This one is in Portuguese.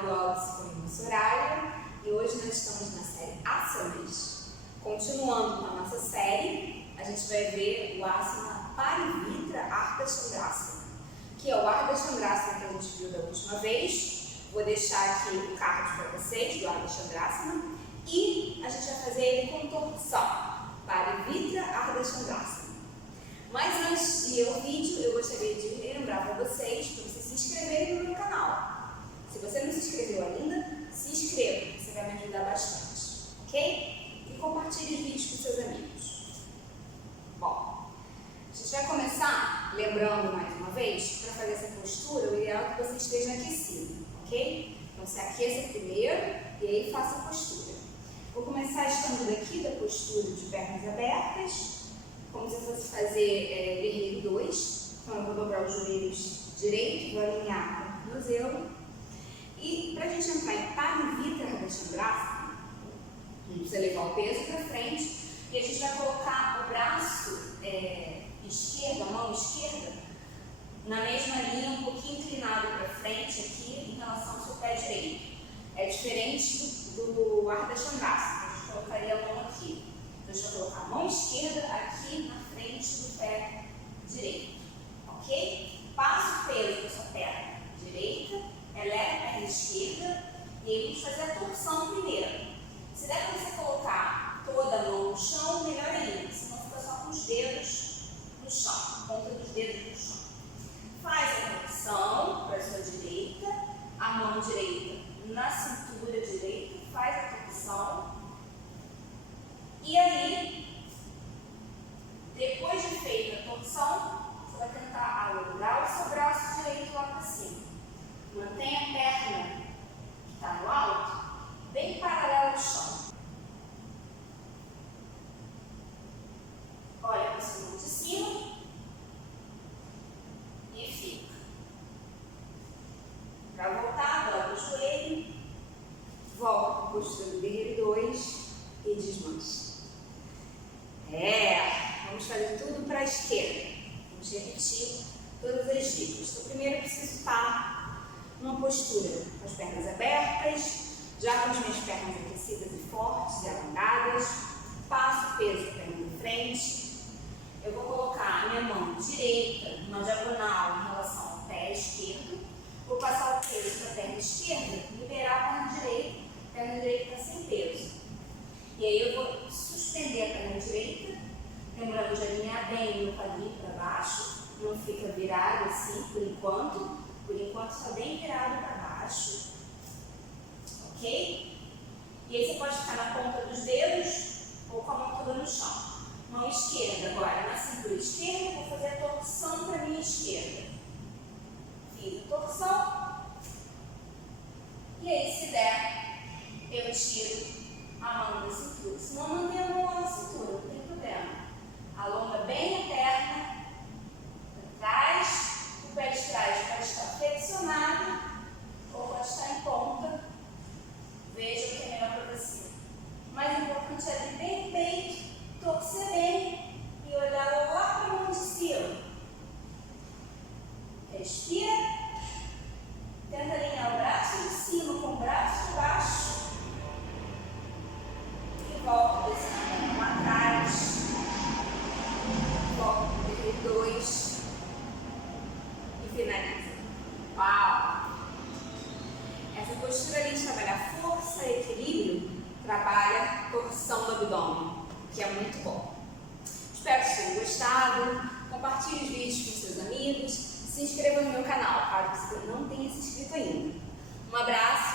bióloga mensurária e hoje nós estamos na série Ásanas. Continuando com a nossa série, a gente vai ver o asana Parivrtta Ardha Chandrasana, que é o Ardha Chandrasana que a gente viu da última vez. Vou deixar aqui o card para vocês do Ardha Chandrasana e a gente vai fazer ele com torção, Parivrtta Ardha Chandrasana. Mas antes de ir ao vídeo, eu gostaria de lembrar para vocês se inscreverem no meu canal. Se você não se inscreveu ainda, se inscreva, você vai me ajudar bastante, ok? E compartilhe os vídeos com seus amigos. Bom, a gente vai começar lembrando mais uma vez, para fazer essa postura, o ideal é que você esteja aquecido, ok? Então se aqueça primeiro e aí faça a postura. Vou começar estando daqui da postura de pernas abertas, como se fosse fazer guerreiro 2. Então eu vou dobrar os joelhos direito, vou alinhar o tornozelo. E para a gente entrar em Parivrtta Ardha Chandrasana, a gente precisa levar o peso para frente e a gente vai colocar o braço esquerdo, a mão esquerda, na mesma linha, um pouquinho inclinado para frente aqui em relação ao seu pé direito. É diferente do Ardha Chandrasana, a gente colocaria a mão aqui. Então a gente vai colocar a mão esquerda aqui na frente do pé direito, ok? Passa o peso da sua perna direita, eleva a perna esquerda e aí vamos fazer a torção primeiro. Se der para você colocar toda a mão no chão, melhor ainda, senão fica só com os dedos no chão, a ponta dos dedos no chão. Faz a torção para a sua direita, a mão direita na cintura direita, faz a torção. E aí, depois de feita a torção, você vai tentar alongar o seu braço direito lá para cima. Mantenha a perna que está no alto, bem paralela ao chão. Olha para sua mão de cima e fica. Para voltar, dobra o joelho, volta para a postura do guerreiro 2 e desmancha. Vamos fazer tudo para a esquerda. Vamos repetir todas as dicas. Então, primeiro eu preciso estar numa postura com as pernas abertas, já com as minhas pernas aquecidas e fortes e alongadas. Passo o peso para perna de frente. Eu vou colocar a minha mão direita numa diagonal em relação ao pé esquerdo. Vou passar o peso para a perna esquerda, liberar a perna direita está sem peso. E aí eu vou suspender a perna direita, lembrando de alinhar bem o meu quadril para baixo, não fica virado assim por enquanto só bem virado para baixo, ok? E aí você pode ficar na ponta dos dedos ou com a mão toda no chão. Mão esquerda agora, na cintura esquerda, vou fazer a torção para a minha esquerda. Fiz a torção, e aí se der, eu tiro a mão da cintura. Se não, mantém a mão lá na cintura, não tem problema. Alonga bem a perna para trás, o pé de trás pode estar flexionado ou pode estar em ponta. Veja o que é melhor para você. O mais importante é abrir bem o peito, torcer bem e olhar lá para a mão de cima. Respira, tenta alinhar o braço de cima com o braço de baixo. Volta descendo a mão atrás, volta para o guerreiro 2 e finaliza. Uau! Essa postura ali de trabalhar força e equilíbrio trabalha torção do abdômen, que é muito bom. Espero que tenham gostado, compartilhe os vídeos com seus amigos, se inscreva no meu canal, caso você não tenha se inscrito ainda. Um abraço!